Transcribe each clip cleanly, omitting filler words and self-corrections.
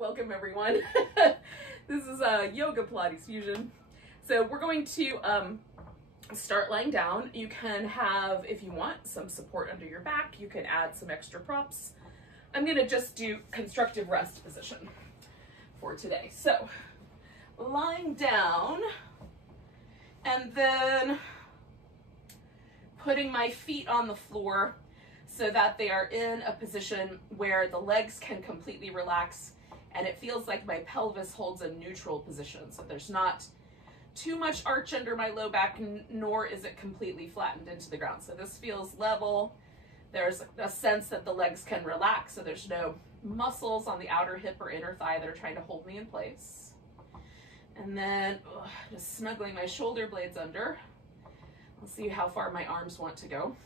Welcome everyone. This is a yoga Pilates fusion. So we're going to start lying down. You can have, if you want, some support under your back. You can add some extra props. I'm gonna just do constructive rest position for today. So lying down and then putting my feet on the floor so that they are in a position where the legs can completely relax and it feels like my pelvis holds a neutral position. So there's not too much arch under my low back, nor is it completely flattened into the ground. So this feels level. There's a sense that the legs can relax, so there's no muscles on the outer hip or inner thigh that are trying to hold me in place. And then just snuggling my shoulder blades under. I'll see how far my arms want to go.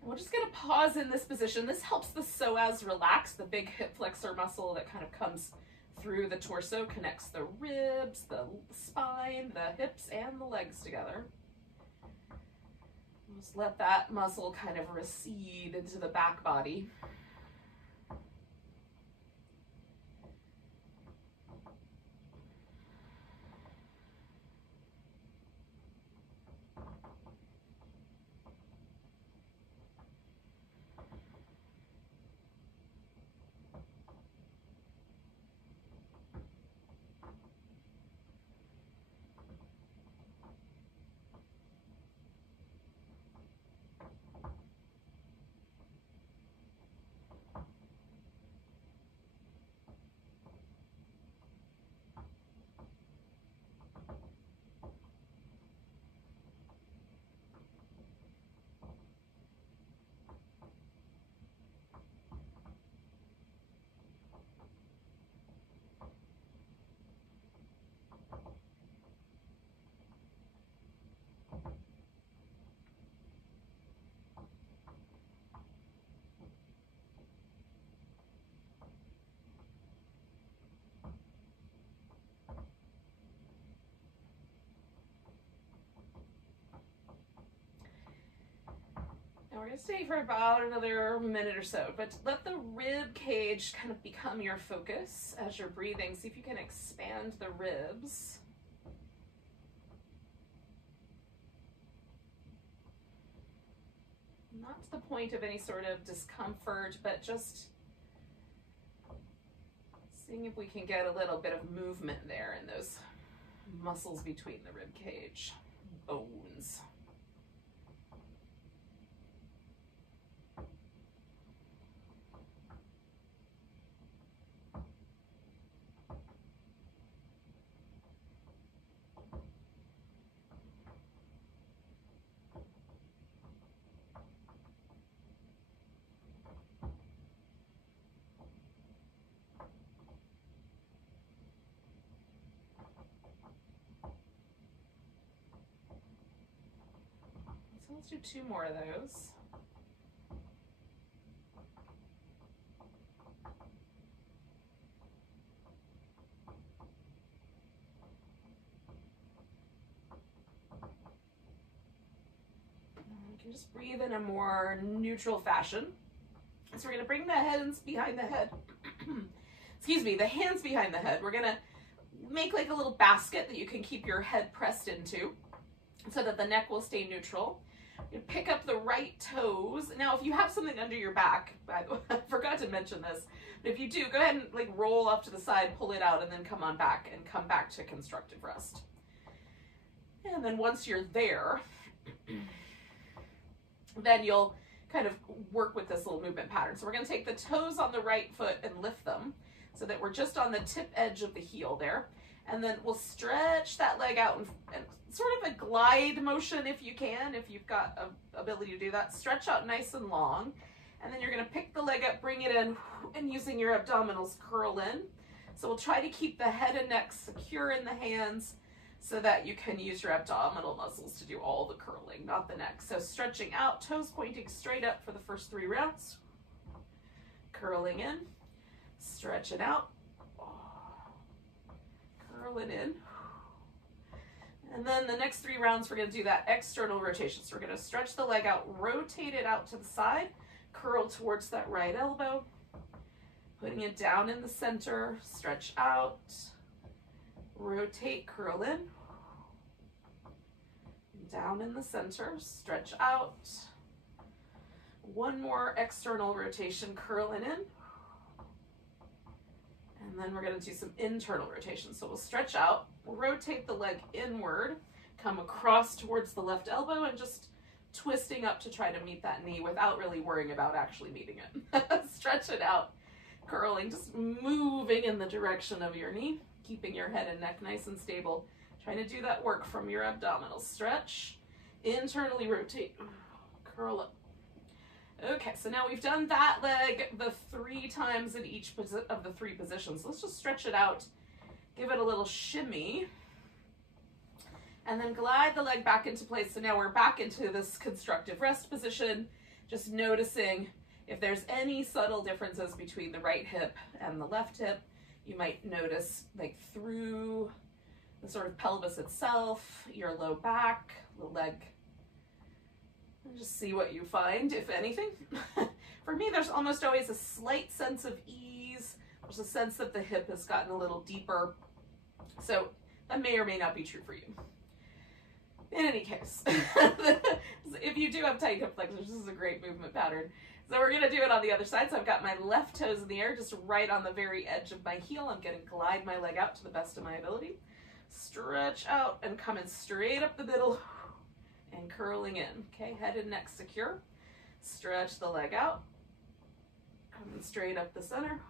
And we're just gonna pause in this position. This helps the psoas relax, the big hip flexor muscle that kind of comes through the torso, connects the ribs, the spine, the hips, and the legs together. Just let that muscle kind of recede into the back body. Now we're going to stay for about another minute or so, but let the rib cage kind of become your focus as you're breathing. See if you can expand the ribs. Not to the point of any sort of discomfort, but just seeing if we can get a little bit of movement there in those muscles between the rib cage bones. So let's do 2 more of those. You can just breathe in a more neutral fashion. So we're going to bring the hands behind the head. Excuse me, the hands behind the head. We're going to make like a little basket that you can keep your head pressed into so that the neck will stay neutral. You pick up the right toes. Now, if you have something under your back, I forgot to mention this, but if you do, go ahead and like roll off to the side, pull it out, and then come on back and come back to constructive rest. And then once you're there, then you'll kind of work with this little movement pattern. So we're going to take the toes on the right foot and lift them so that we're just on the tip edge of the heel there. And then we'll stretch that leg out and sort of a glide motion if you can, if you've got a ability to do that. Stretch out nice and long. And then you're going to pick the leg up, bring it in, and using your abdominals, curl in. So we'll try to keep the head and neck secure in the hands so that you can use your abdominal muscles to do all the curling, not the neck. So stretching out, toes pointing straight up for the first 3 rounds. Curling in, stretch it out. Curl it in. And then the next 3 rounds, we're going to do that external rotation. So we're going to stretch the leg out, rotate it out to the side, curl towards that right elbow, putting it down in the center, stretch out, rotate, curl in, down in the center, stretch out, one more external rotation, curling in, and then we're going to do some internal rotation. So we'll stretch out, rotate the leg inward, come across towards the left elbow, and just twisting up to try to meet that knee without really worrying about actually meeting it. Stretch it out, curling, just moving in the direction of your knee, keeping your head and neck nice and stable, trying to do that work from your abdominal stretch, internally rotate, curl up. Okay, so now we've done that leg the 3 times in each of the 3 positions. Let's just stretch it out, give it a little shimmy, and then glide the leg back into place. So now we're back into this constructive rest position, just noticing if there's any subtle differences between the right hip and the left hip. You might notice like through the sort of pelvis itself, your low back, the leg. And just see what you find, if anything. For me, there's almost always a slight sense of ease. There's a sense that the hip has gotten a little deeper. So that may or may not be true for you. In any case, if you do have tight hip flexors, this is a great movement pattern. So we're gonna do it on the other side. So I've got my left toes in the air, just right on the very edge of my heel. I'm gonna glide my leg out to the best of my ability. Stretch out and coming straight up the middle and curling in. Okay, head and neck secure. Stretch the leg out, coming straight up the center.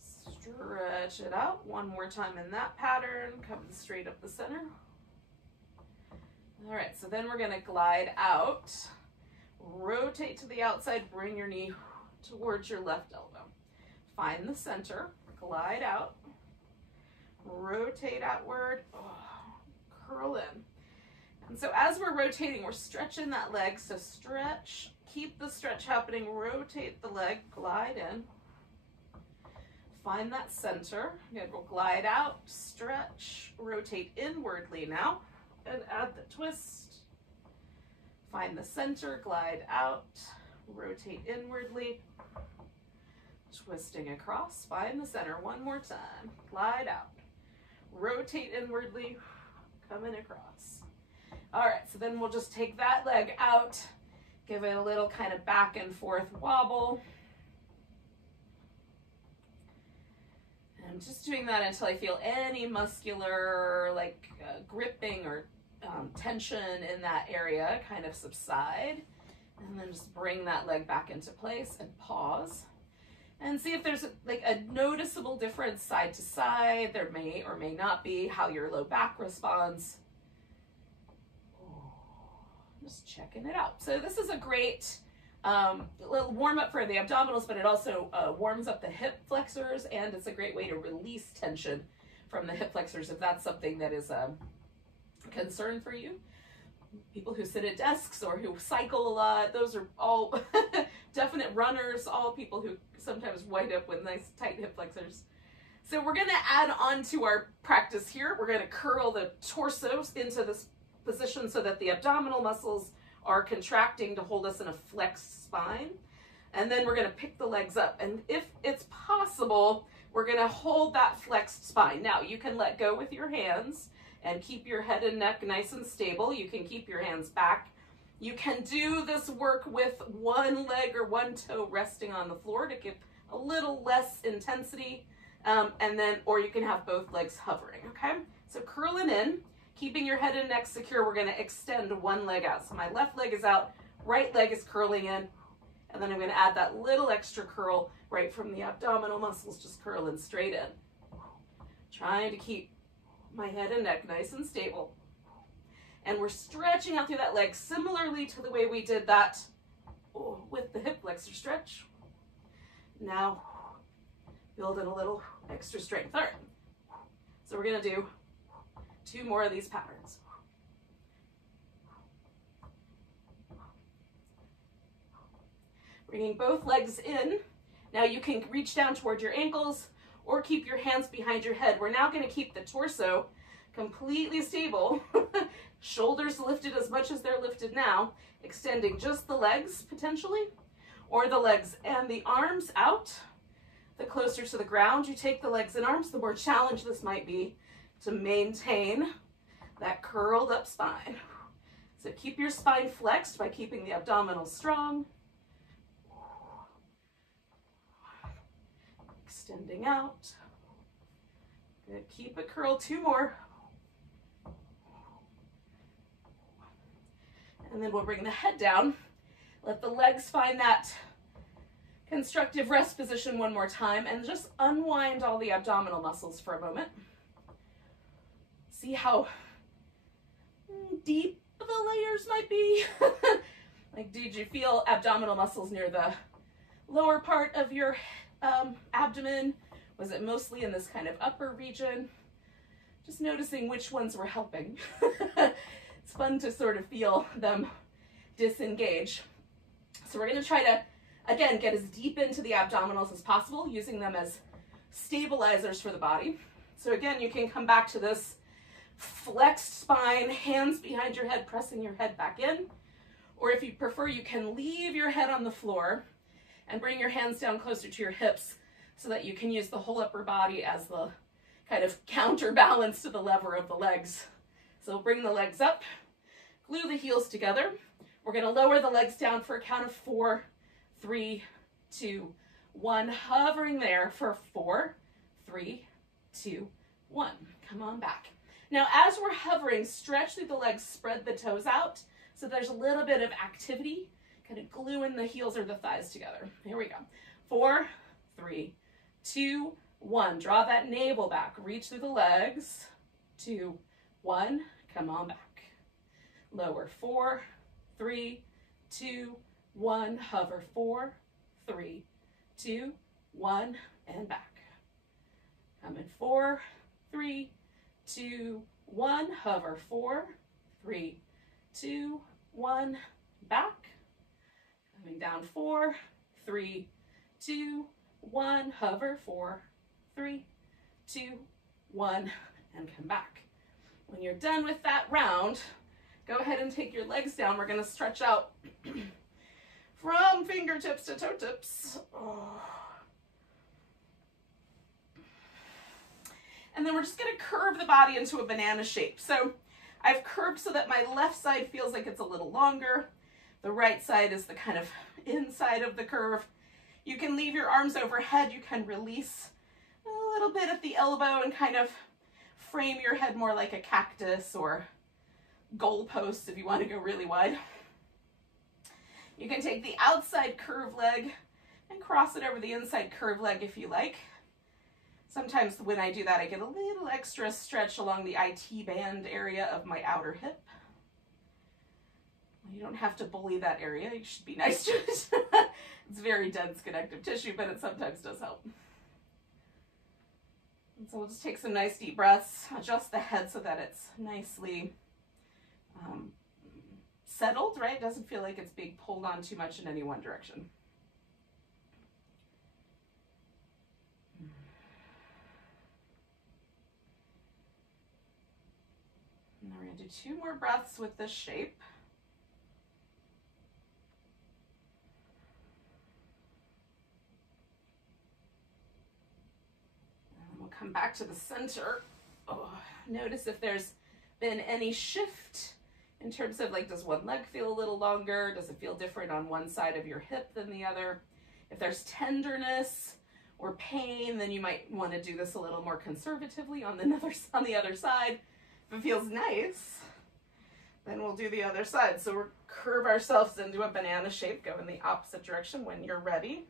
Stretch it out. One more time in that pattern, coming straight up the center. All right, so then we're gonna glide out, rotate to the outside, bring your knee towards your left elbow. Find the center, glide out, rotate outward, curl in. And so as we're rotating, we're stretching that leg, so stretch, keep the stretch happening, rotate the leg, glide in. Find that center. Good. We'll glide out, stretch, rotate inwardly now, and add the twist. Find the center, glide out, rotate inwardly, twisting across. Find the center one more time. Glide out, rotate inwardly, coming across. All right, so then we'll just take that leg out, give it a little kind of back and forth wobble. I'm just doing that until I feel any muscular gripping or tension in that area kind of subside. And then just bring that leg back into place and pause. And see if there's a noticeable difference side to side. There may or may not be how your low back responds. Just checking it out. So this is a great little warm up for the abdominals, but it also warms up the hip flexors, and it's a great way to release tension from the hip flexors if that's something that is a concern for you. People who sit at desks or who cycle a lot, those are all definite runners, all people who sometimes wind up with nice tight hip flexors. So we're going to add on to our practice here. We're going to curl the torso into this position so that the abdominal muscles are contracting to hold us in a flexed spine. And then we're going to pick the legs up. And if it's possible, we're going to hold that flexed spine. Now, you can let go with your hands and keep your head and neck nice and stable. You can keep your hands back. You can do this work with one leg or one toe resting on the floor to give a little less intensity. Or you can have both legs hovering, okay? So curling in, keeping your head and neck secure, we're gonna extend one leg out. So my left leg is out, right leg is curling in, and then I'm gonna add that little extra curl right from the abdominal muscles, just curling straight in. Trying to keep my head and neck nice and stable. And we're stretching out through that leg similarly to the way we did that with the hip flexor stretch. Now, building a little extra strength. All right, so we're gonna do 2 more of these patterns. Bringing both legs in. Now you can reach down toward your ankles or keep your hands behind your head. We're now going to keep the torso completely stable. Shoulders lifted as much as they're lifted now, extending just the legs potentially. or the legs and the arms out. The closer to the ground you take the legs and arms, the more challenge this might be to maintain that curled up spine. So keep your spine flexed by keeping the abdominals strong. Extending out. Good, keep it curled, 2 more. And then we'll bring the head down. Let the legs find that constructive rest position one more time and just unwind all the abdominal muscles for a moment. See how deep the layers might be. Like, did you feel abdominal muscles near the lower part of your abdomen? Was it mostly in this kind of upper region? Just noticing which ones were helping. It's fun to sort of feel them disengage. So we're going to try to, again, get as deep into the abdominals as possible, using them as stabilizers for the body. So again, you can come back to this flexed spine, hands behind your head, pressing your head back in. Or if you prefer, you can leave your head on the floor and bring your hands down closer to your hips so that you can use the whole upper body as the kind of counterbalance to the lever of the legs. So bring the legs up, glue the heels together. We're going to lower the legs down for a count of 4, 3, 2, 1. Hovering there for 4, 3, 2, 1. Come on back. Now, as we're hovering, stretch through the legs, spread the toes out. So there's a little bit of activity, kind of gluing the heels or the thighs together. Here we go. 4, 3, 2, 1. Draw that navel back. Reach through the legs. 2, 1. Come on back. Lower. 4, 3, 2, 1. Hover. 4, 3, 2, 1. And back. Come in. 4, 3, 2, 1. Hover. 4, 3, 2, 1. Back. Coming down. 4, 3, 2, 1. Hover. 4, 3, 2, 1. And come back. When you're done with that round, go ahead and take your legs down. We're going to stretch out from fingertips to toe tips. Oh. And then we're just going to curve the body into a banana shape. So I've curved so that my left side feels like it's a little longer. The right side is the kind of inside of the curve. You can leave your arms overhead. You can release a little bit at the elbow and kind of frame your head more like a cactus or goalposts if you want to go really wide. You can take the outside curve leg and cross it over the inside curve leg if you like. Sometimes when I do that, I get a little extra stretch along the IT band area of my outer hip. You don't have to bully that area. You should be nice to it. It's very dense connective tissue, but it sometimes does help. And so we'll just take some nice deep breaths, adjust the head so that it's nicely settled, right? It doesn't feel like it's being pulled on too much in any one direction. And then we're going to do 2 more breaths with this shape. And we'll come back to the center. Oh, notice if there's been any shift in terms of, like, does one leg feel a little longer? Does it feel different on one side of your hip than the other? If there's tenderness or pain, then you might want to do this a little more conservatively on the other side. If it feels nice, then we'll do the other side. So we'll curve ourselves into a banana shape, go in the opposite direction when you're ready.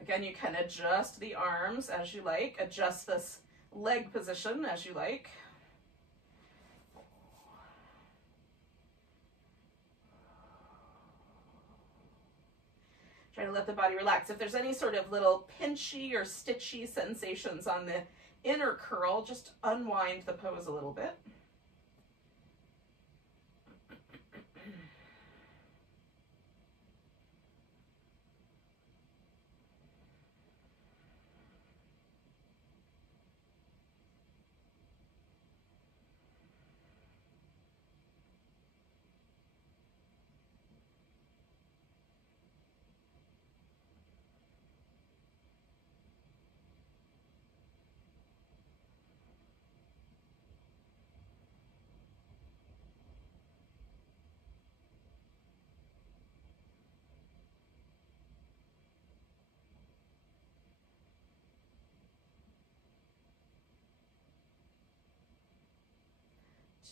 Again, you can adjust the arms as you like, adjust this leg position as you like. Try to let the body relax. If there's any sort of little pinchy or stitchy sensations on the inner curl, just unwind the pose a little bit.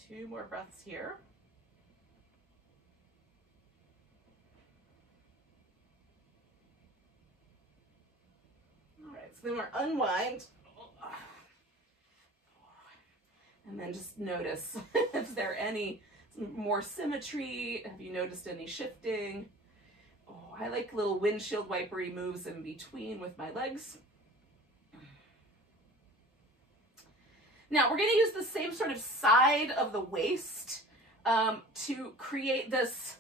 2 more breaths here. All right, so then we're unwind. And then just notice if there any more symmetry. Have you noticed any shifting? Oh, I like little windshield wipery moves in between with my legs. Now we're going to use the same sort of side of the waist to create this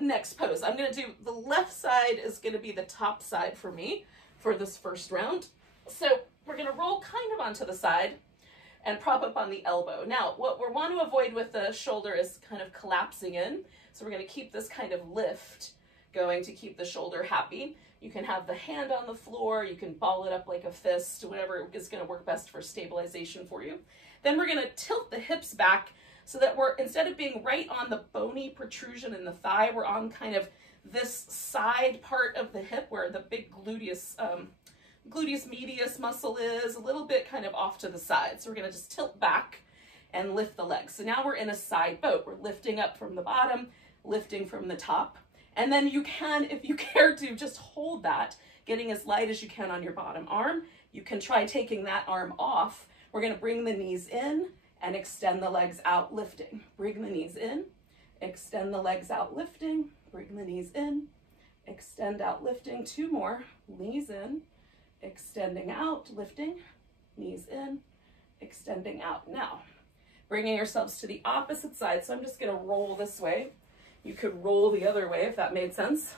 next pose. I'm going to do the left side is going to be the top side for me for this first round. So we're going to roll kind of onto the side and prop up on the elbow. Now, what we want to avoid with the shoulder is kind of collapsing in. So we're going to keep this kind of lift going to keep the shoulder happy. You can have the hand on the floor, you can ball it up like a fist, whatever is going to work best for stabilization for you. Then we're going to tilt the hips back so that we're, instead of being right on the bony protrusion in the thigh, we're on kind of this side part of the hip where the big gluteus medius muscle is, a little bit kind of off to the side. So we're going to just tilt back and lift the legs. So now we're in a side boat. We're lifting up from the bottom, lifting from the top. And then you can, if you care to, just hold that, getting as light as you can on your bottom arm. You can try taking that arm off. We're going to bring the knees in and extend the legs out, lifting. Bring the knees in, extend the legs out, lifting. Bring the knees in, extend out, lifting. 2 more. Knees in, extending out, lifting. Knees in, extending out. Now, bringing yourselves to the opposite side. So I'm just going to roll this way. You could roll the other way if that made sense.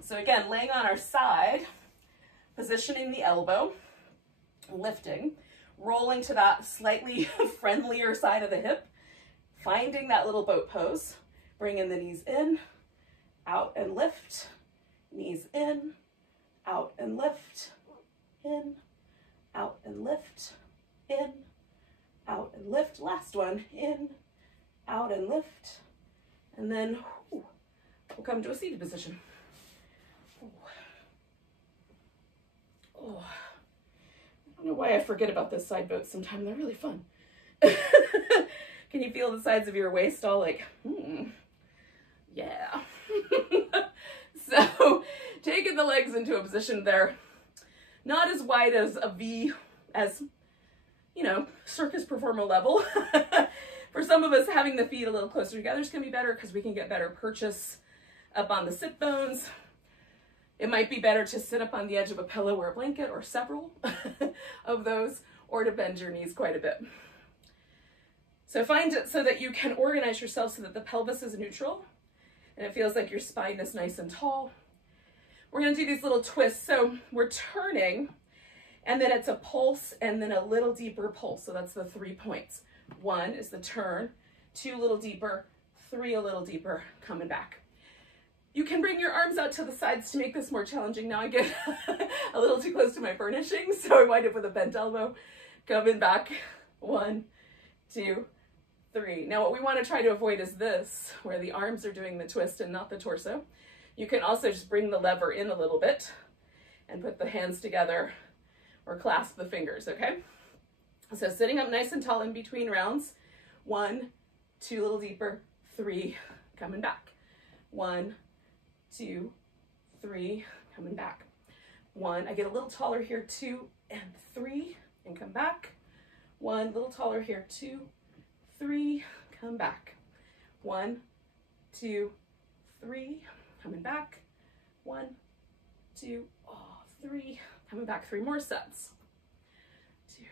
So again, laying on our side, positioning the elbow, lifting, rolling to that slightly friendlier side of the hip, finding that little boat pose, bringing the knees in, out and lift, knees in, out and lift, in, out and lift, in, out and lift. Last one, in, out and lift. And then we'll come to a seated position. Oh, I don't know why I forget about those side boats sometimes. They're really fun. Can you feel the sides of your waist all like, yeah. So taking the legs into a position there, not as wide as a V as, you know, circus performer level. For some of us, having the feet a little closer together is going to be better because we can get better purchase up on the sit bones. It might be better to sit up on the edge of a pillow or a blanket or several of those, or to bend your knees quite a bit. So find it so that you can organize yourself so that the pelvis is neutral and it feels like your spine is nice and tall. We're going to do these little twists. So we're turning, and then it's a pulse and then a little deeper pulse. So that's the 3 points. 1 is the turn, 2 a little deeper, 3 a little deeper, coming back. You can bring your arms out to the sides to make this more challenging. Now I get a little too close to my furnishings, so I wind up with a bent elbow. Coming back, 1, 2, 3. Now what we want to try to avoid is this, where the arms are doing the twist and not the torso. You can also just bring the lever in a little bit and put the hands together or clasp the fingers, okay? So sitting up nice and tall in between rounds. 1, 2, a little deeper, 3, coming back. 1, 2, 3, coming back. 1, I get a little taller here, 2 and 3, and come back. 1, a little taller here, 2, 3, come back. 1, 2, 3, coming back. 1, 2, 3, coming back. 3 more sets. 2,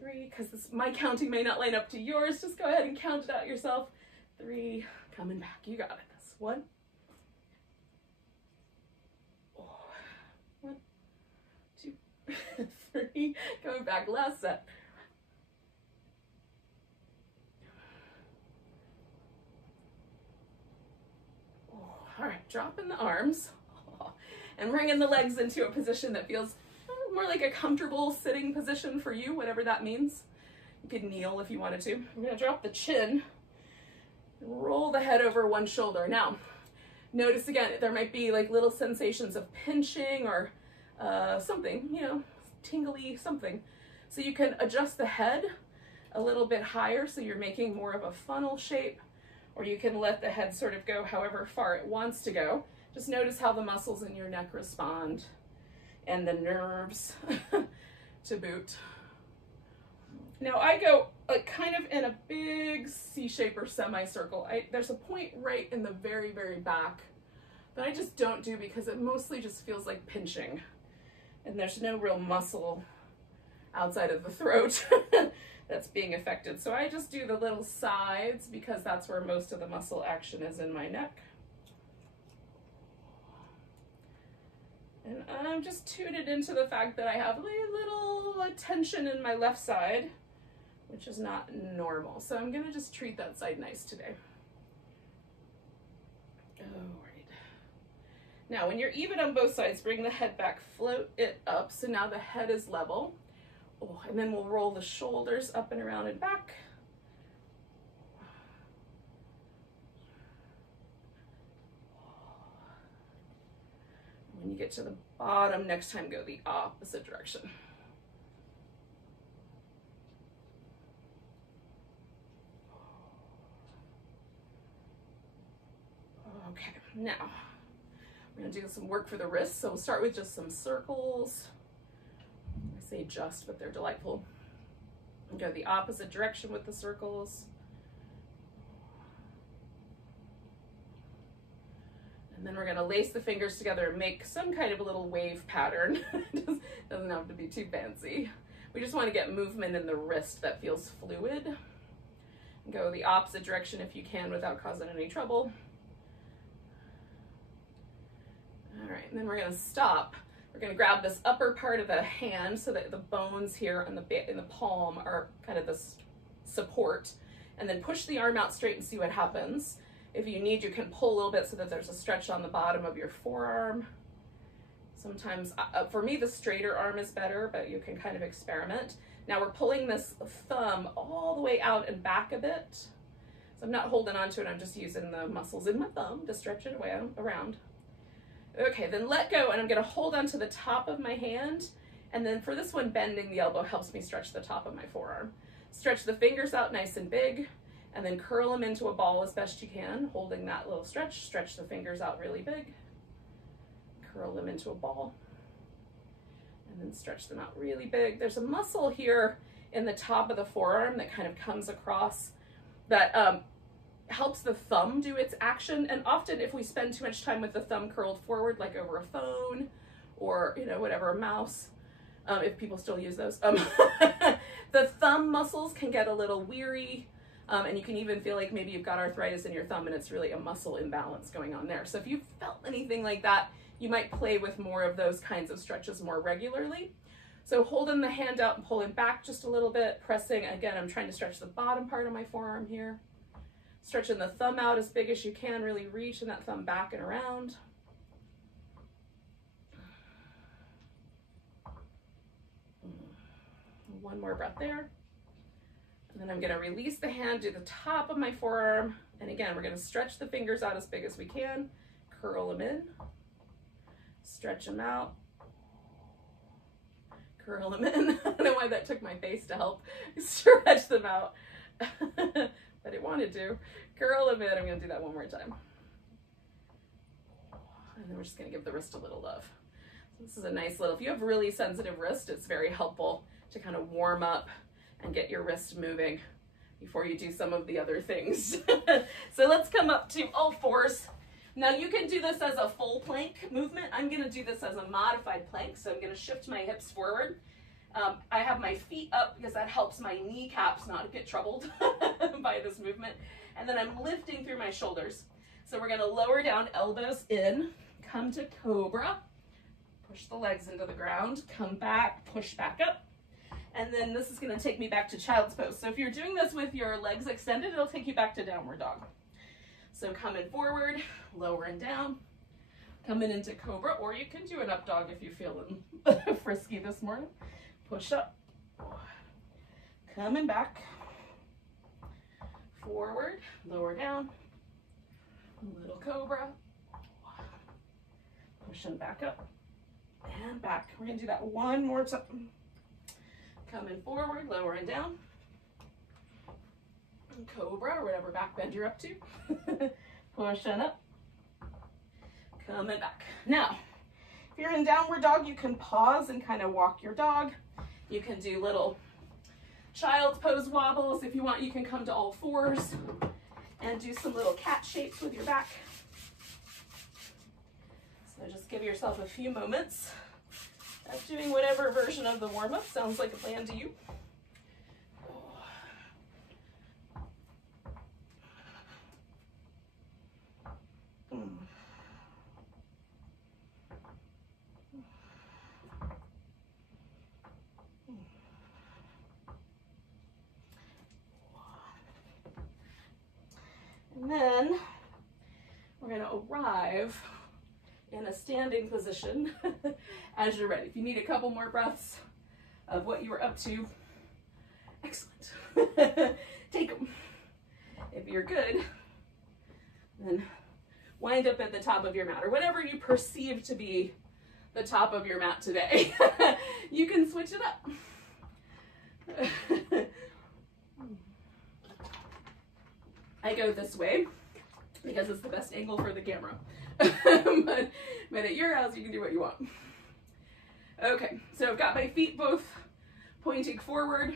3, because my counting may not line up to yours. Just go ahead and count it out yourself. 3, coming back. You got it. 1, 1, 2, 3, coming back. Last set. All right, dropping the arms and bringing the legs into a position that feels more like a comfortable sitting position for you, whatever that means. You could kneel if you wanted to. I'm gonna drop the chin, roll the head over one shoulder. Now, notice again, there might be like little sensations of pinching or something, you know, tingly something. So you can adjust the head a little bit higher so you're making more of a funnel shape, or you can let the head sort of go however far it wants to go. Just notice how the muscles in your neck respond and the nerves to boot. Now I go like kind of in a big C shape or semicircle. There's a point right in the very, very back that I just don't do because it mostly just feels like pinching. And there's no real muscle outside of the throat that's being affected. So I just do the little sides because that's where most of the muscle action is in my neck. And I'm just tuned into the fact that I have a little tension in my left side, which is not normal. So I'm gonna just treat that side nice today. All right. Now, when you're even on both sides, bring the head back, float it up. So now the head is level. Oh, and then we'll roll the shoulders up and around and back. When you get to the bottom, next time go the opposite direction. Okay, now we're gonna do some work for the wrists. So we'll start with just some circles. I say just, but they're delightful. And go the opposite direction with the circles. And then we're gonna lace the fingers together and make some kind of a little wave pattern. Doesn't have to be too fancy. We just wanna get movement in the wrist that feels fluid. And go the opposite direction if you can without causing any trouble. All right, and then we're gonna stop. We're gonna grab this upper part of the hand so that the bones here in the palm are kind of this support, and then push the arm out straight and see what happens. If you need, you can pull a little bit so that there's a stretch on the bottom of your forearm. Sometimes, for me, the straighter arm is better, but you can kind of experiment. Now we're pulling this thumb all the way out and back a bit. So I'm not holding on to it, I'm just using the muscles in my thumb to stretch it away around. Okay, then let go, and I'm gonna hold onto the top of my hand, and then for this one, bending the elbow helps me stretch the top of my forearm. Stretch the fingers out nice and big, and then curl them into a ball as best you can, holding that little stretch. Stretch the fingers out really big, curl them into a ball, and then stretch them out really big. There's a muscle here in the top of the forearm that kind of comes across that helps the thumb do its action. And often if we spend too much time with the thumb curled forward, like over a phone or, you know, whatever, a mouse, if people still use those, the thumb muscles can get a little weary. And you can even feel like maybe you've got arthritis in your thumb and it's really a muscle imbalance going on there. So if you've felt anything like that, you might play with more of those kinds of stretches more regularly. So holding the hand out and pulling back just a little bit, pressing, again, I'm trying to stretch the bottom part of my forearm here. Stretching the thumb out as big as you can, really reaching that thumb back and around. One more breath there. And then I'm gonna release the hand to the top of my forearm. And again, we're gonna stretch the fingers out as big as we can, curl them in, stretch them out, curl them in. I don't know why that took my face to help stretch them out. But it wanted to. Curl them in. I'm going to do that one more time. And then we're just going to give the wrist a little love. So this is a nice little, if you have really sensitive wrist, it's very helpful to kind of warm up and get your wrist moving before you do some of the other things. So let's come up to all fours. Now you can do this as a full plank movement. I'm going to do this as a modified plank. So I'm going to shift my hips forward. I have my feet up because that helps my kneecaps not get troubled by this movement. And then I'm lifting through my shoulders. So we're gonna lower down, elbows in, come to cobra, push the legs into the ground, come back, push back up. And then this is gonna take me back to child's pose. So if you're doing this with your legs extended, it'll take you back to downward dog. So coming forward, lowering down, coming into cobra, or you can do an up dog if you're feeling frisky this morning. Push up, coming back, forward, lower down, little cobra, pushing back up and back. We're gonna do that one more time. Coming forward, lowering down, Cobra, or whatever back bend you're up to. Pushing up, coming back. Now, if you're in downward dog, you can pause and kind of walk your dog. You can do little child's pose wobbles. If you want, you can come to all fours and do some little cat shapes with your back. So just give yourself a few moments of doing whatever version of the warm-up sounds like a plan to you. And then we're going to arrive in a standing position as you're ready. If you need a couple more breaths of what you were up to, excellent. Take them. If you're good, then wind up at the top of your mat, or whatever you perceive to be the top of your mat today. You can switch it up. I go this way because it's the best angle for the camera. but at your house, you can do what you want. Okay, so I've got my feet both pointing forward,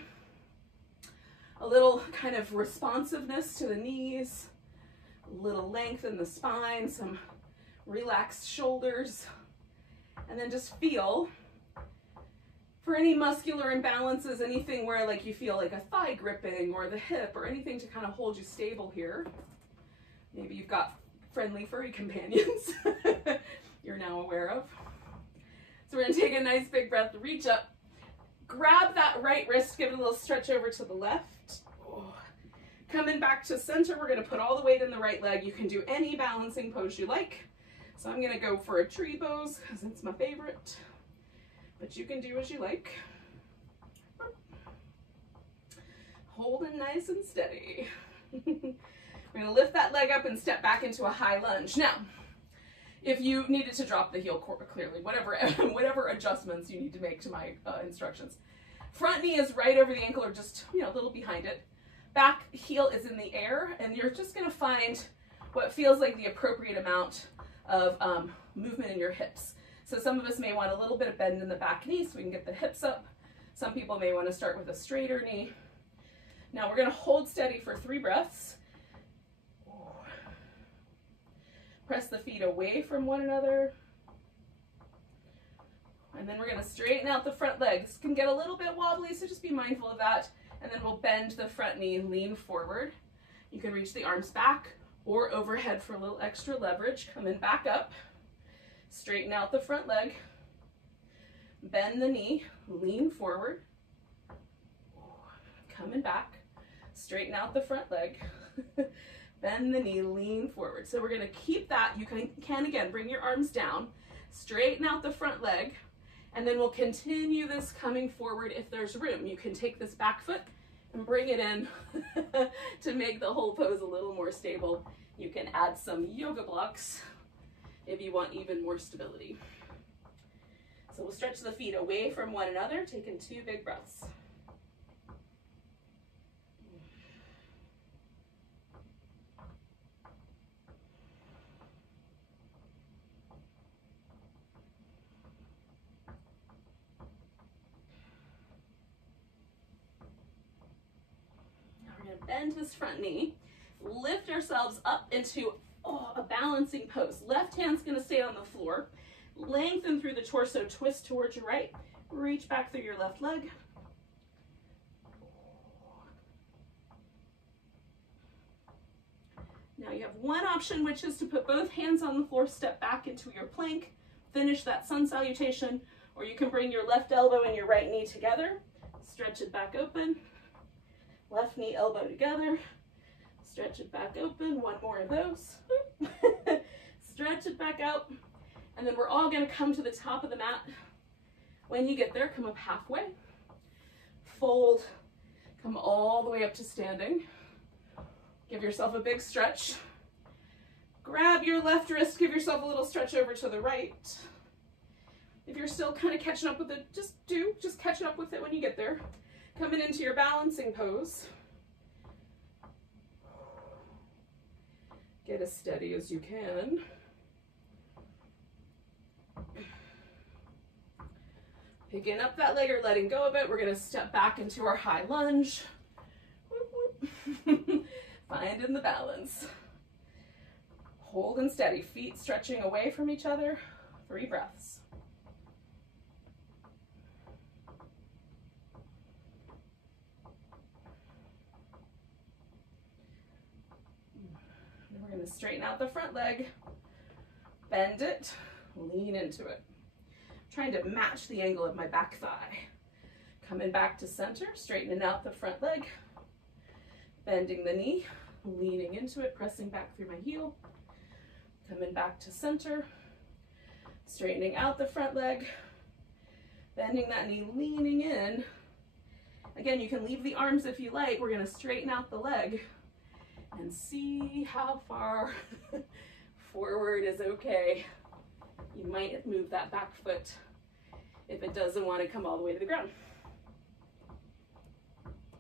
a little kind of responsiveness to the knees, a little length in the spine, some relaxed shoulders, and then just feel for any muscular imbalances, anything where like you feel like a thigh gripping or the hip or anything to kind of hold you stable here. Maybe you've got friendly furry companions you're now aware of. So we're gonna take a nice big breath, reach up, grab that right wrist, give it a little stretch over to the left. Coming back to center, we're gonna put all the weight in the right leg. You can do any balancing pose you like. So I'm gonna go for a tree pose because it's my favorite. But you can do as you like. Holding nice and steady. We're gonna lift that leg up and step back into a high lunge. Now, if you needed to drop the heel clearly, whatever adjustments you need to make to my instructions. Front knee is right over the ankle or just, a little behind it. Back heel is in the air, and you're just gonna find what feels like the appropriate amount of movement in your hips. So some of us may want a little bit of bend in the back knee so we can get the hips up. Some people may want to start with a straighter knee. Now we're going to hold steady for 3 breaths. Press the feet away from one another. And then we're going to straighten out the front leg. This can get a little bit wobbly, so just be mindful of that. And then we'll bend the front knee, lean forward. You can reach the arms back or overhead for a little extra leverage. Coming back up. Straighten out the front leg, bend the knee, lean forward, coming back, straighten out the front leg, bend the knee, lean forward. So we're gonna keep that. You can again, bring your arms down, straighten out the front leg, and then we'll continue this coming forward if there's room. You can take this back foot and bring it in to make the whole pose a little more stable. You can add some yoga blocks if you want even more stability. So we'll stretch the feet away from one another, taking 2 big breaths. Now we're going to bend this front knee, lift ourselves up into a balancing pose. Left hand's gonna stay on the floor. Lengthen through the torso, twist towards your right. Reach back through your left leg. Now you have one option, which is to put both hands on the floor, step back into your plank, finish that sun salutation, or you can bring your left elbow and your right knee together, stretch it back open, left knee, elbow together, stretch it back open, one more of those. Stretch it back out. And then we're all gonna come to the top of the mat. When you get there, come up halfway. Fold, come all the way up to standing. Give yourself a big stretch. Grab your left wrist, give yourself a little stretch over to the right. If you're still kind of catching up with it, just catch up with it when you get there. Coming into your balancing pose. Get as steady as you can. Picking up that leg or letting go of it, we're gonna step back into our high lunge. Finding the balance. Holding steady, feet stretching away from each other. 3 breaths. And we're gonna straighten out the front leg, bend it, lean into it. Trying to match the angle of my back thigh. Coming back to center, straightening out the front leg, bending the knee, leaning into it, pressing back through my heel. Coming back to center, straightening out the front leg, bending that knee, leaning in. Again, you can leave the arms if you like. We're gonna straighten out the leg and see how far forward is okay. You might move that back foot if it doesn't want to come all the way to the ground.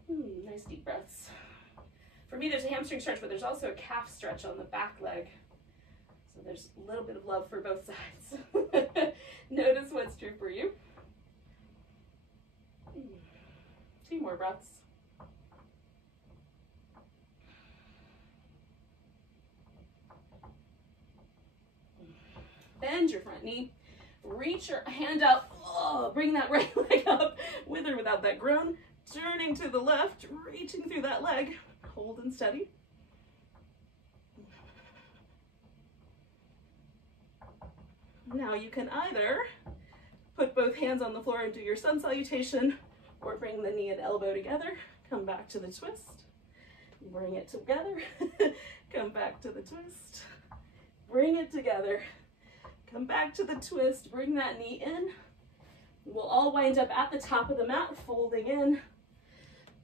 Nice deep breaths. For me, there's a hamstring stretch, but there's also a calf stretch on the back leg. So there's a little bit of love for both sides. Notice what's true for you. 2 more breaths. Bend your front knee. Reach your hand out. Oh, bring that right leg up with or without that groan. Turning to the left, reaching through that leg. Holding steady. Now you can either put both hands on the floor and do your sun salutation, or bring the knee and elbow together. Come back to the twist. Bring it together. Come back to the twist. Bring it together. Come back to the twist. Bring that knee in. We'll all wind up at the top of the mat, folding in.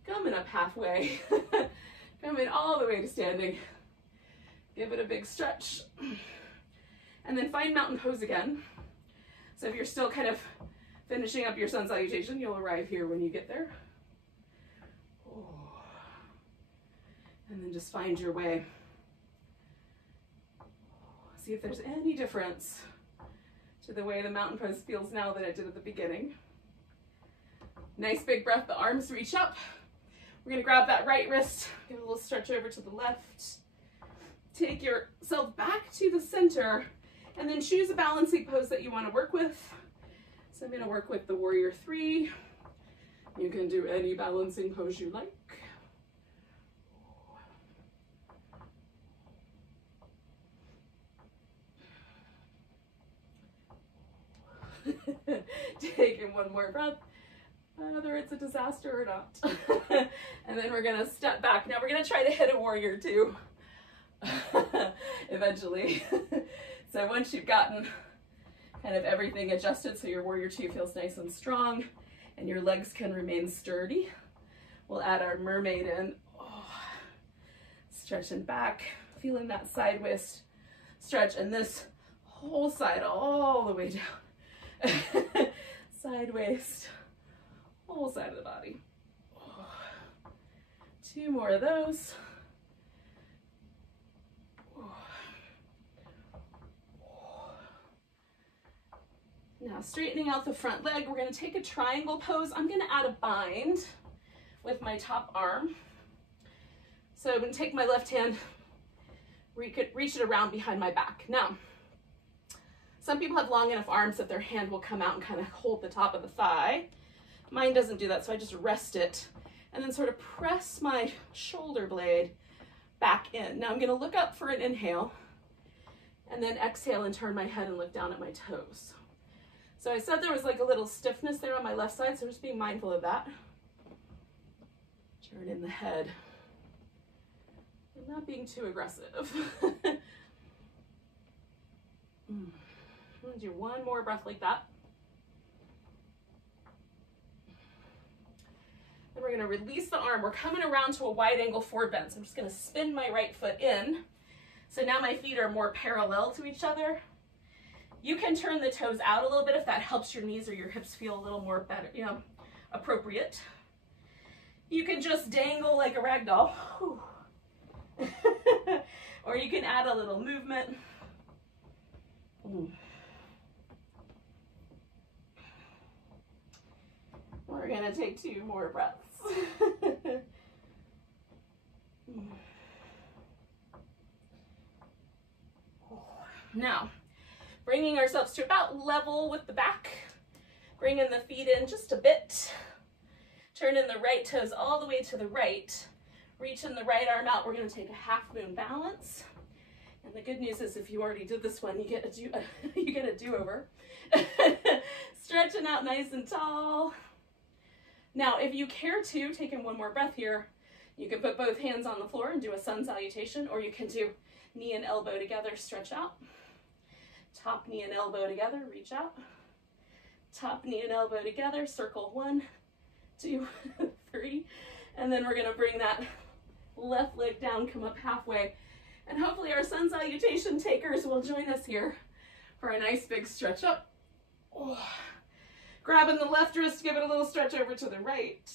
Coming up halfway. Coming all the way to standing. Give it a big stretch. And then find mountain pose again. So if you're still kind of finishing up your sun salutation, you'll arrive here when you get there. And then just find your way. See if there's any difference to the way the mountain pose feels now than it did at the beginning. Nice big breath, the arms reach up. We're gonna grab that right wrist, give a little stretch over to the left. Take yourself back to the center and then choose a balancing pose that you wanna work with. So I'm gonna work with the warrior 3. You can do any balancing pose you like. Taking one more breath, whether it's a disaster or not. And then we're gonna step back. Now we're gonna try to hit a warrior 2 eventually. So once you've gotten kind of everything adjusted so your warrior 2 feels nice and strong and your legs can remain sturdy, we'll add our mermaid in. Stretching back, feeling that side waist stretch, and this whole side all the way down. Side waist, whole side of the body. 2 more of those. Now straightening out the front leg, we're gonna take a triangle pose. I'm gonna add a bind with my top arm. So I'm gonna take my left hand, reach it around behind my back. Now, some people have long enough arms that their hand will come out and kind of hold the top of the thigh. Mine doesn't do that, so I just rest it and then sort of press my shoulder blade back in. Now I'm gonna look up for an inhale and then exhale and turn my head and look down at my toes. So I said there was like a little stiffness there on my left side, so just being mindful of that. Turn in the head. And not being too aggressive. I'm gonna do one more breath like that. Then we're gonna release the arm. We're coming around to a wide angle forward bend. So I'm just gonna spin my right foot in. So now my feet are more parallel to each other. You can turn the toes out a little bit if that helps your knees or your hips feel a little more better, appropriate. You can just dangle like a rag doll. Or you can add a little movement. We're gonna take 2 more breaths. Now, bringing ourselves to about level with the back, bringing the feet in just a bit, turning the right toes all the way to the right, reaching the right arm out. We're going to take a half moon balance. And the good news is if you already did this one, you get a do-over. Stretching out nice and tall. Now, if you care to, taking one more breath here, you can put both hands on the floor and do a sun salutation, or you can do knee and elbow together, stretch out. Top knee and elbow together, reach out. Top knee and elbow together, circle 1, 2, 3. And then we're gonna bring that left leg down, come up halfway. And hopefully our sun salutation takers will join us here for a nice big stretch up. Oh. Grabbing the left wrist, give it a little stretch over to the right.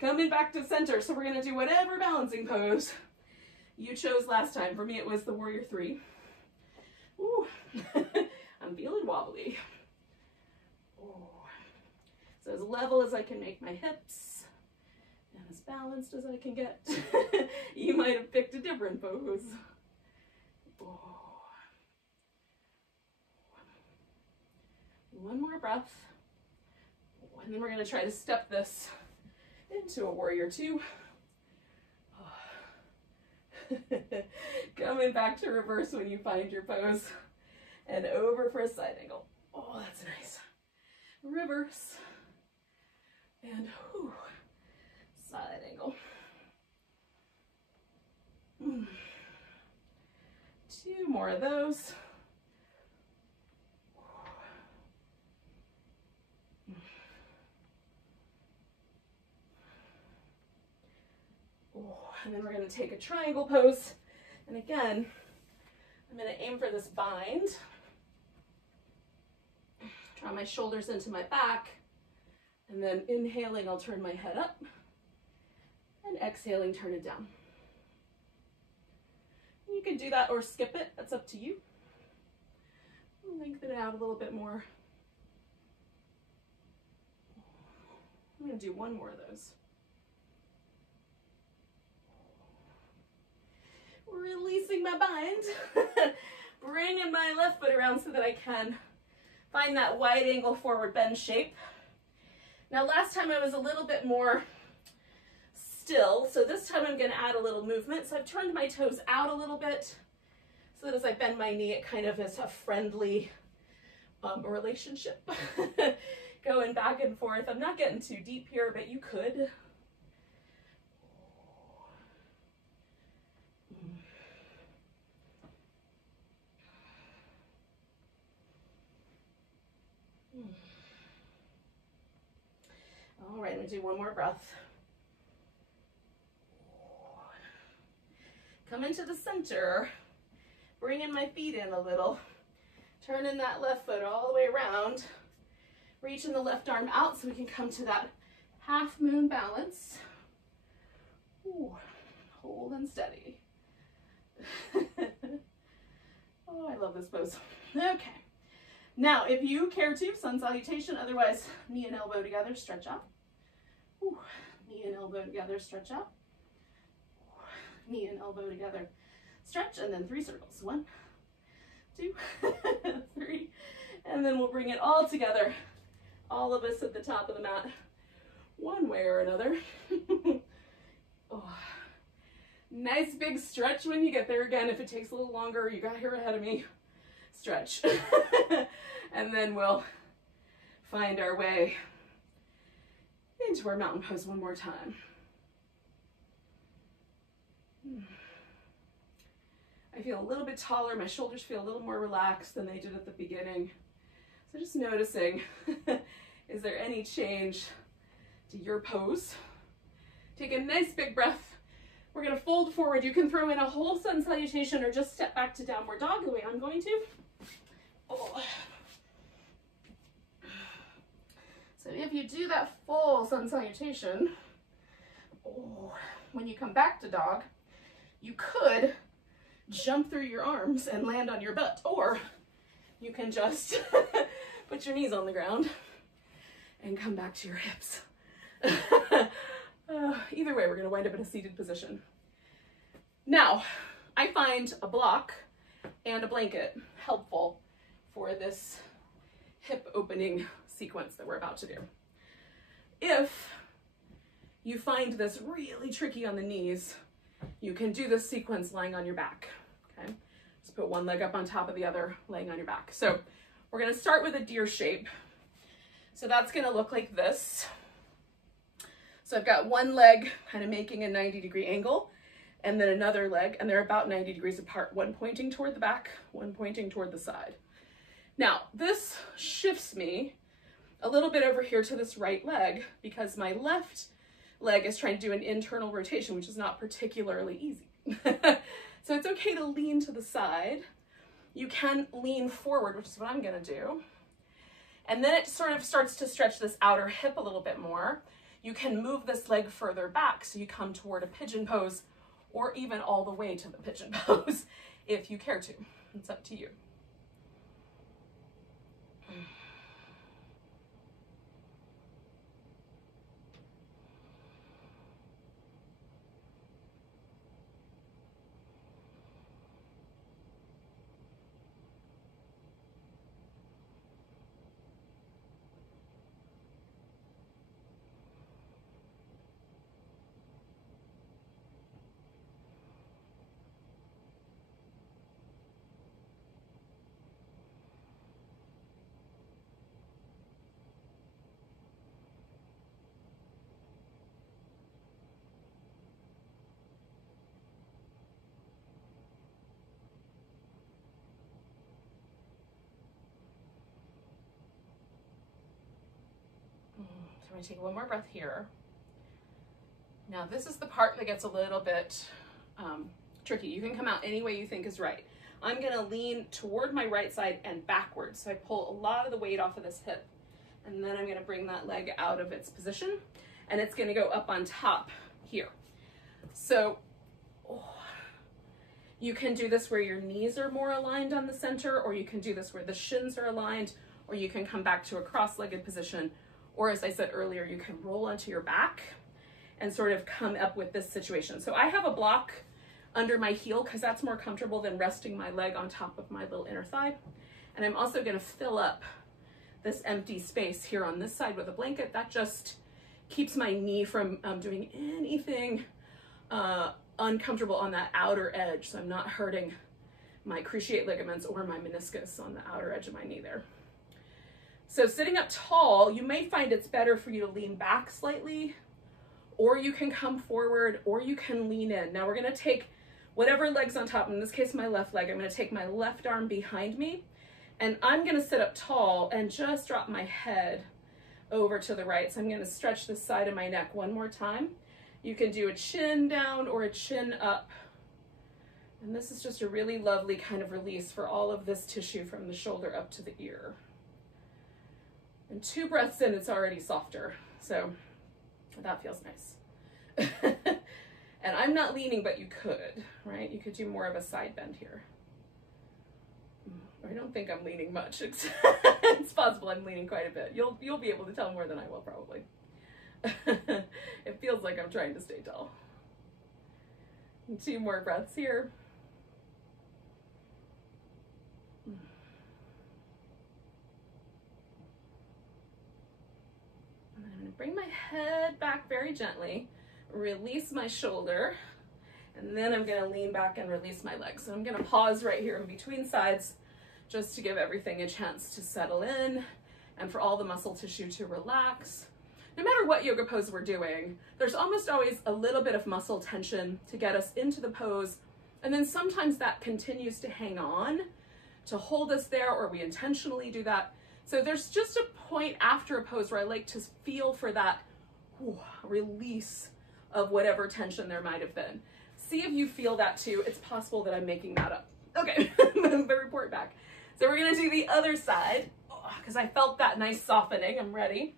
Coming back to center. So we're gonna do whatever balancing pose you chose last time. For me, it was the Warrior 3. Ooh, I'm feeling wobbly. Ooh. So as level as I can make my hips, and as balanced as I can get. You might have picked a different pose. Ooh. One more breath. And then we're gonna try to step this into a Warrior 2. Coming back to reverse when you find your pose, and over for a side angle. Oh, that's nice. Reverse, and whew, side angle. 2 more of those. And then we're going to take a triangle pose. And again, I'm going to aim for this bind. Draw my shoulders into my back. And then inhaling, I'll turn my head up. And exhaling, turn it down. You can do that or skip it. That's up to you. Lengthen it out a little bit more. I'm going to do 1 more of those. Releasing my bind, bringing my left foot around so that I can find that wide angle forward bend shape. Now last time I was a little bit more still, so this time I'm going to add a little movement. So I've turned my toes out a little bit so that as I bend my knee, it kind of is a friendly relationship. Going back and forth. I'm not getting too deep here, but you could. All right, I'm gonna do 1 more breath. Come into the center, bringing my feet in a little, turning that left foot all the way around, reaching the left arm out so we can come to that half moon balance. Ooh, hold and steady. Oh, I love this pose. Okay. Now, if you care to, sun salutation, otherwise knee and elbow together, stretch out. Ooh, knee and elbow together, stretch out. Ooh, knee and elbow together, stretch, and then 3 circles. 1, 2, 3, and then we'll bring it all together. All of us at the top of the mat, one way or another. Oh, nice big stretch when you get there. Again, if it takes a little longer, you got here ahead of me. Stretch. And then we'll find our way into our mountain pose 1 more time. I feel a little bit taller. My shoulders feel a little more relaxed than they did at the beginning. So just noticing, is there any change to your pose? Take a nice big breath. We're going to fold forward. You can throw in a whole sun salutation or just step back to downward dog the way I'm going to. Oh. So if you do that full sun salutation, when you come back to dog, you could jump through your arms and land on your butt, or you can just put your knees on the ground and come back to your hips. Either way, we're going to wind up in a seated position. Now, I find a block and a blanket helpful for this hip opening sequence that we're about to do. If you find this really tricky on the knees, you can do this sequence lying on your back, okay? Just put one leg up on top of the other, laying on your back. So we're gonna start with a deer shape. So that's gonna look like this. So I've got one leg kind of making a 90-degree angle, and then another leg, and they're about 90 degrees apart, one pointing toward the back, one pointing toward the side. Now, this shifts me a little bit over here to this right leg because my left leg is trying to do an internal rotation, which is not particularly easy. So it's okay to lean to the side. You can lean forward, which is what I'm gonna do. And then it sort of starts to stretch this outer hip a little bit more. You can move this leg further back so you come toward a pigeon pose, or even all the way to the pigeon pose if you care to. It's up to you. I'm gonna take one more breath here. Now this is the part that gets a little bit tricky. You can come out any way you think is right. I'm gonna lean toward my right side and backwards. So I pull a lot of the weight off of this hip, and then I'm gonna bring that leg out of its position, and it's gonna go up on top here. So you can do this where your knees are more aligned on the center, or you can do this where the shins are aligned, or you can come back to a cross-legged position. Or as I said earlier, you can roll onto your back and sort of come up with this situation. So I have a block under my heel because that's more comfortable than resting my leg on top of my little inner thigh. And I'm also gonna fill up this empty space here on this side with a blanket. That just keeps my knee from doing anything uncomfortable on that outer edge. So I'm not hurting my cruciate ligaments or my meniscus on the outer edge of my knee there. So sitting up tall, you may find it's better for you to lean back slightly, or you can come forward, or you can lean in. Now we're gonna take whatever leg's on top, in this case my left leg, I'm gonna take my left arm behind me, and I'm gonna sit up tall and just drop my head over to the right. So I'm gonna stretch the side of my neck one more time. You can do a chin down or a chin up. And this is just a really lovely kind of release for all of this tissue from the shoulder up to the ear. And 2 breaths in, it's already softer. So that feels nice. And I'm not leaning, but you could, right? You could do more of a side bend here. I don't think I'm leaning much. It's possible I'm leaning quite a bit. You'll be able to tell more than I will probably. It feels like I'm trying to stay tall. And 2 more breaths here. Bring my head back very gently, release my shoulder, and then I'm gonna lean back and release my legs. So I'm gonna pause right here in between sides just to give everything a chance to settle in and for all the muscle tissue to relax. No matter what yoga pose we're doing, there's almost always a little bit of muscle tension to get us into the pose, and then sometimes that continues to hang on to hold us there, or we intentionally do that. So there's just a point after a pose where I like to feel for that release of whatever tension there might have been. See if you feel that too. It's possible that I'm making that up. Okay, report back. So we're gonna do the other side because I felt that nice softening. I'm ready.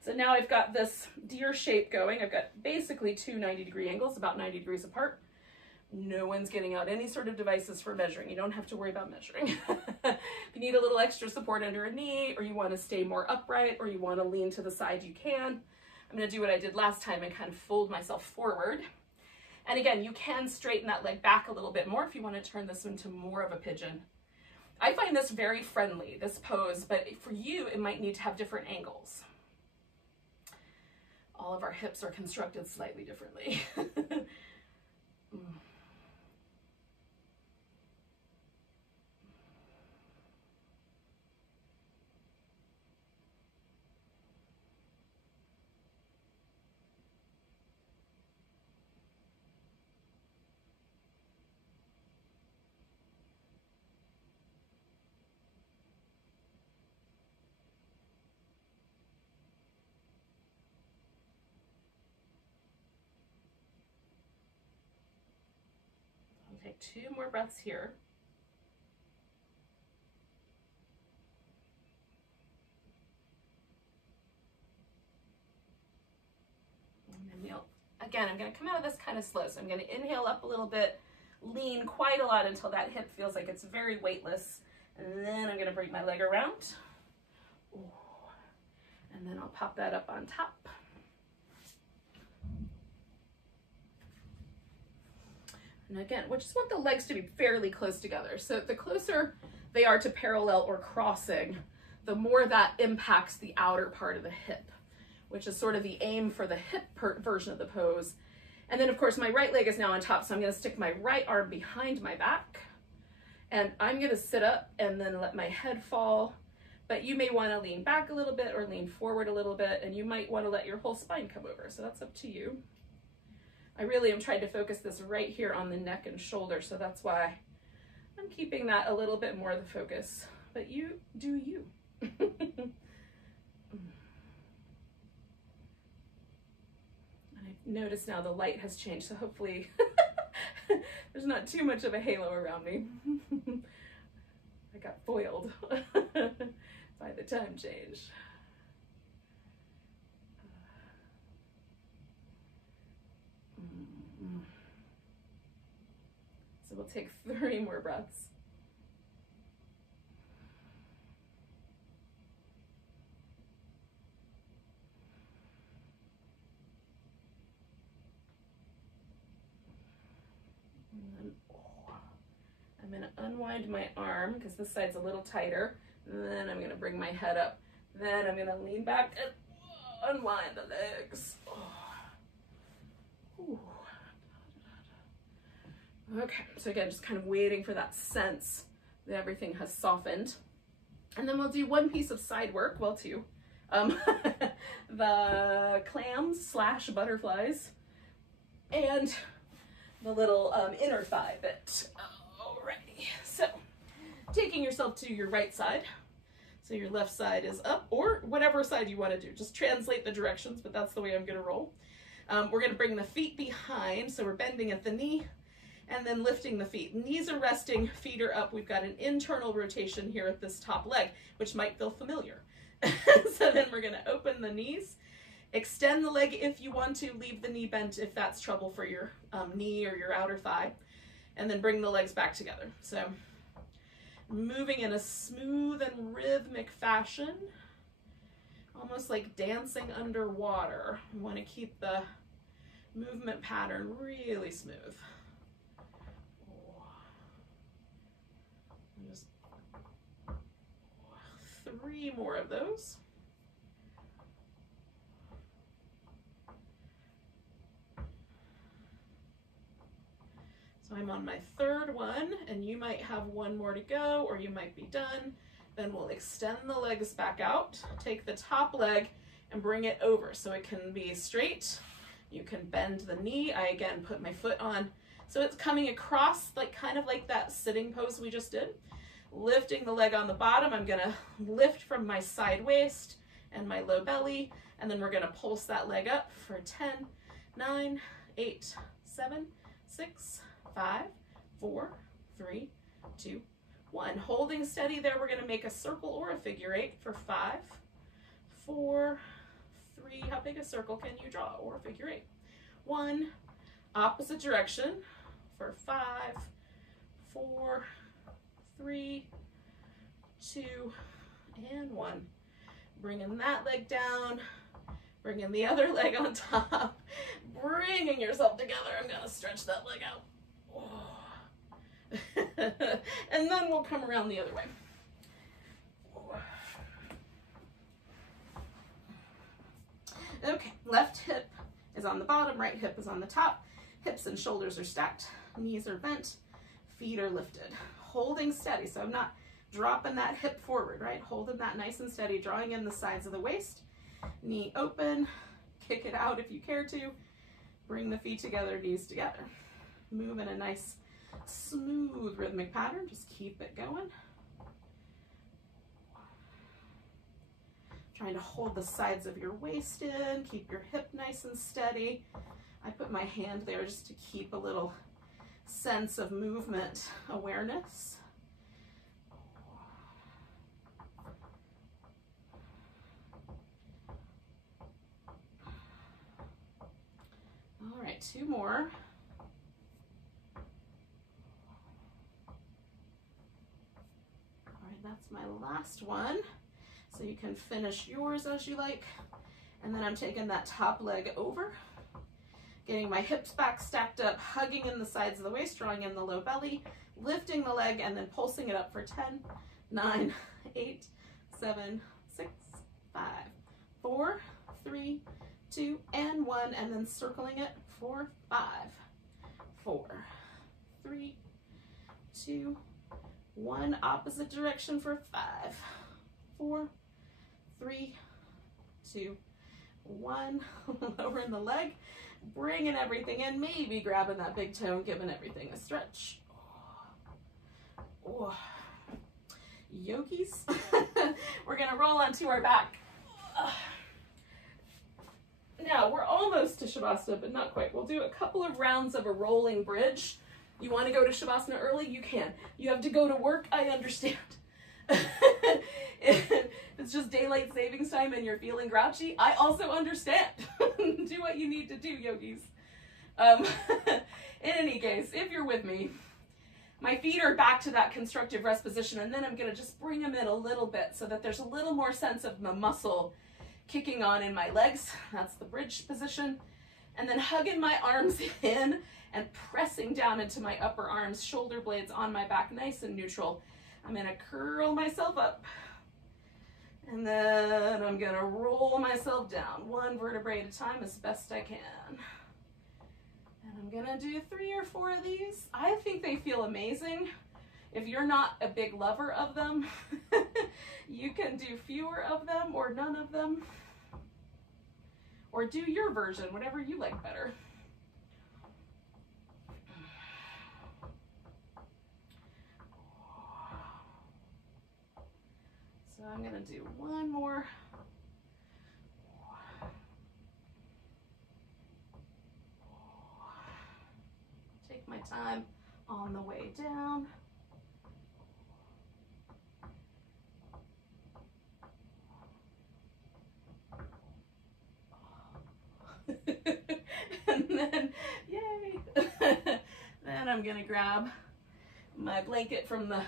So now I've got this deer shape going. I've got basically 2 90-degree angles, about 90 degrees apart. No one's getting out any sort of devices for measuring. You don't have to worry about measuring. If you need a little extra support under a knee, or you want to stay more upright, or you want to lean to the side, you can. I'm going to do what I did last time and kind of fold myself forward. And again, you can straighten that leg back a little bit more if you want to turn this into more of a pigeon. I find this very friendly, this pose, but for you, it might need to have different angles. All of our hips are constructed slightly differently. Take 2 more breaths here. And then again, I'm going to come out of this kind of slow. So I'm going to inhale up a little bit, lean quite a lot until that hip feels like it's very weightless. And then I'm going to bring my leg around. Ooh. And then I'll pop that up on top. And again, we just want the legs to be fairly close together. So the closer they are to parallel or crossing, the more that impacts the outer part of the hip, which is sort of the aim for the hip version of the pose. And then of course my right leg is now on top, so I'm going to stick my right arm behind my back. And I'm going to sit up and then let my head fall. But you may want to lean back a little bit or lean forward a little bit, and you might want to let your whole spine come over. So that's up to you. I really am trying to focus this right here on the neck and shoulder, so that's why I'm keeping that a little bit more the focus. But you do you. I've noticed now the light has changed, so hopefully there's not too much of a halo around me. I got foiled by the time change. So we'll take 3 more breaths. And then, I'm going to unwind my arm because this side's a little tighter. And then I'm going to bring my head up. Then I'm going to lean back and unwind the legs. Ooh. Okay, so again, just kind of waiting for that sense that everything has softened. And then we'll do 1 piece of side work, well 2. The clams / butterflies and the little inner thigh bit. Alrighty, so taking yourself to your right side. So your left side is up, or whatever side you want to do. Just translate the directions, but that's the way I'm going to roll. We're going to bring the feet behind, so we're bending at the knee. And then lifting the feet. Knees are resting, feet are up. We've got an internal rotation here at this top leg, which might feel familiar. So then we're gonna open the knees, extend the leg if you want to, leave the knee bent if that's trouble for your knee or your outer thigh, and then bring the legs back together. So moving in a smooth and rhythmic fashion, almost like dancing underwater. We wanna keep the movement pattern really smooth. Just 3 more of those. So I'm on my 3rd one, and you might have 1 more to go, or you might be done. Then we'll extend the legs back out, take the top leg and bring it over so it can be straight. You can bend the knee. I again put my foot on so it's coming across, like kind of like that sitting pose we just did. Lifting the leg on the bottom, I'm gonna lift from my side waist and my low belly, and then we're gonna pulse that leg up for 10, 9, 8, 7, 6, 5, 4, 3, 2, 1. Holding steady there, we're gonna make a circle or a figure 8 for 5, 4, 3, how big a circle can you draw, or a figure 8? 1, opposite direction, for 5, 4, 3, 2, and 1. Bringing that leg down, bringing the other leg on top, bringing yourself together. I'm gonna stretch that leg out. Oh. And then we'll come around the other way. Okay, left hip is on the bottom, right hip is on the top. Hips and shoulders are stacked, knees are bent, feet are lifted. Holding steady, so I'm not dropping that hip forward, right? Holding that nice and steady, drawing in the sides of the waist. Knee open, kick it out if you care to. Bring the feet together, knees together. Move in a nice, smooth rhythmic pattern. Just keep it going. Trying to hold the sides of your waist in, keep your hip nice and steady. I put my hand there just to keep a little sense of movement awareness. All right, 2 more. All right, that's my last one. So you can finish yours as you like. And then I'm taking that top leg over, getting my hips back stacked up, hugging in the sides of the waist, drawing in the low belly, lifting the leg, and then pulsing it up for 10, 9, 8, 7, 6, 5, 4, 3, 2, and 1, and then circling it for 5, 4, 3, 2, 1, opposite direction for 5, 4, 3, 2, 1, lowering the leg, bringing everything in, maybe grabbing that big toe and giving everything a stretch. Oh. Yogis, we're gonna roll onto our back. Now, we're almost to Shavasana, but not quite. We'll do a couple of rounds of a rolling bridge. You wanna go to Shavasana early? You can. You have to go to work? I understand. If it's just daylight savings time and you're feeling grouchy, I also understand. Do what you need to do, yogis. In any case, if you're with me, my feet are back to that constructive rest position, and then I'm gonna just bring them in a little bit so that there's a little more sense of the muscle kicking on in my legs. That's the bridge position. And then hugging my arms in and pressing down into my upper arms, shoulder blades on my back, nice and neutral. I'm gonna curl myself up, and then I'm gonna roll myself down, 1 vertebrae at a time as best I can. And I'm gonna do 3 or 4 of these. I think they feel amazing. If you're not a big lover of them, you can do fewer of them or none of them, or do your version, whatever you like better. So I'm gonna do 1 more. Take my time on the way down. And then, yay! Then I'm gonna grab my blanket from the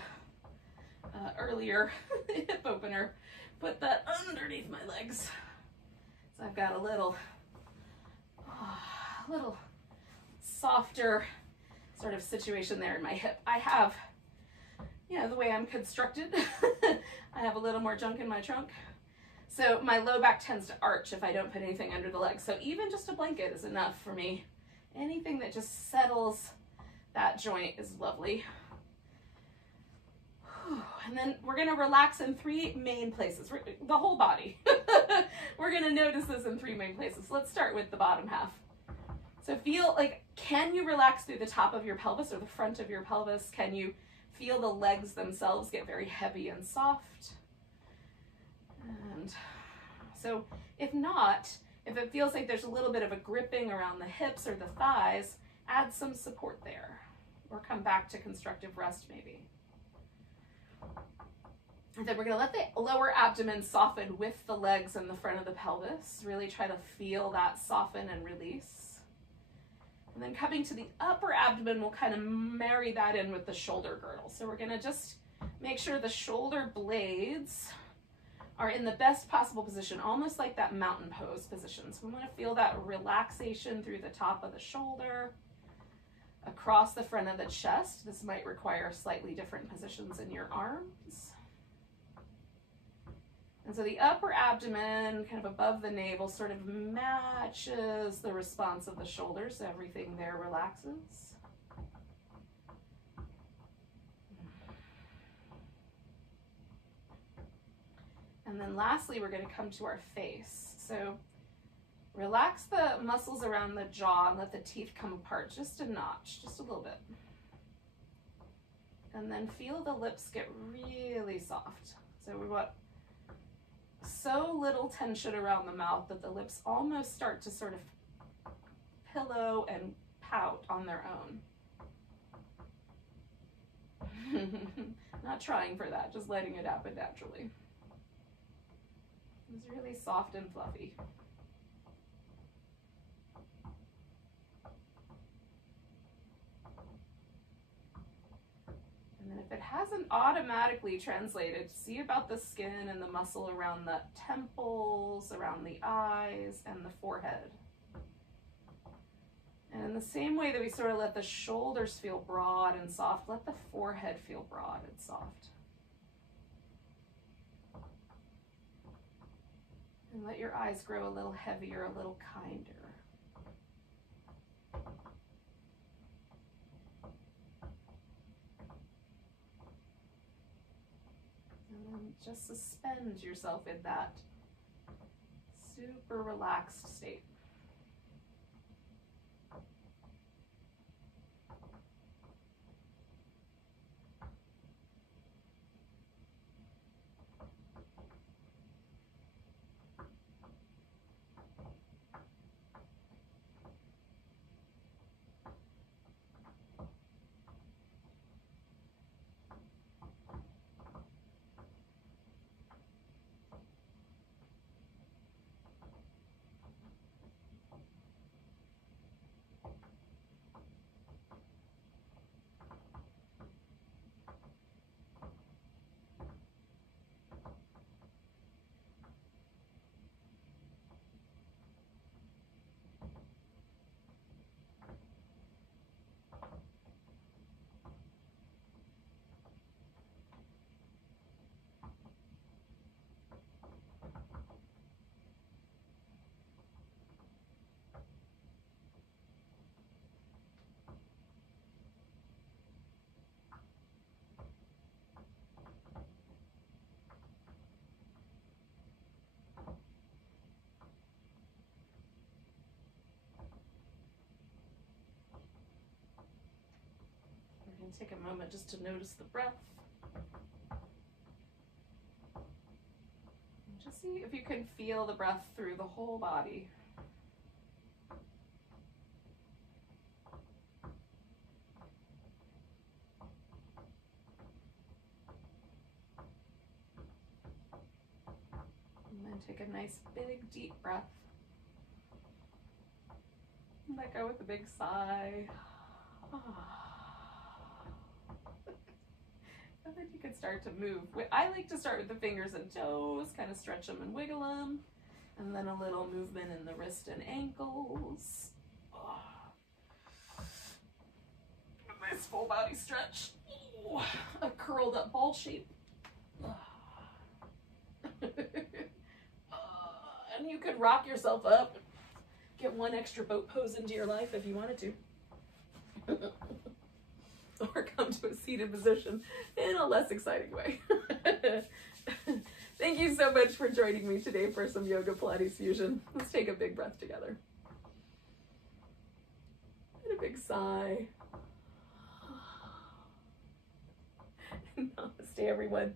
earlier hip opener, put that underneath my legs. So I've got a little softer sort of situation there in my hip. I have, you know, the way I'm constructed, I have a little more junk in my trunk. So my low back tends to arch if I don't put anything under the legs. So even just a blanket is enough for me. Anything that just settles that joint is lovely. And then we're gonna relax in 3 main places, the whole body. We're gonna notice this in 3 main places. Let's start with the bottom half. So feel like, can you relax through the top of your pelvis or the front of your pelvis? Can you feel the legs themselves get very heavy and soft? And so if not, if it feels like there's a little bit of a gripping around the hips or the thighs, add some support there, or come back to constructive rest maybe. And then we're gonna let the lower abdomen soften with the legs and the front of the pelvis. Really try to feel that soften and release. And then coming to the upper abdomen, we'll kind of marry that in with the shoulder girdle. So we're going to just make sure the shoulder blades are in the best possible position, almost like that mountain pose position. So we want to feel that relaxation through the top of the shoulder, across the front of the chest. This might require slightly different positions in your arms. And so the upper abdomen, kind of above the navel, sort of matches the response of the shoulders. So everything there relaxes. And then lastly, we're going to come to our face. So relax the muscles around the jaw and let the teeth come apart just a notch, just a little bit. And then feel the lips get really soft. So we want so little tension around the mouth that the lips almost start to sort of pillow and pout on their own. Not trying for that, just letting it happen naturally. It's really soft and fluffy. And then if it hasn't automatically translated, see about the skin and the muscle around the temples, around the eyes, and the forehead. And in the same way that we sort of let the shoulders feel broad and soft, let the forehead feel broad and soft. And let your eyes grow a little heavier, a little kinder. And then just suspend yourself in that super relaxed state. Take a moment just to notice the breath. And just see if you can feel the breath through the whole body. And then take a nice big deep breath. Let go with a big sigh. And then you can start to move. I like to start with the fingers and toes, kind of stretch them and wiggle them. And then a little movement in the wrist and ankles. A nice full body stretch. A curled up ball shape. And you could rock yourself up. Get one extra boat pose into your life if you wanted to. Or come to a seated position in a less exciting way. Thank you so much for joining me today for some yoga Pilates fusion. Let's take a big breath together. And a big sigh. Namaste, everyone.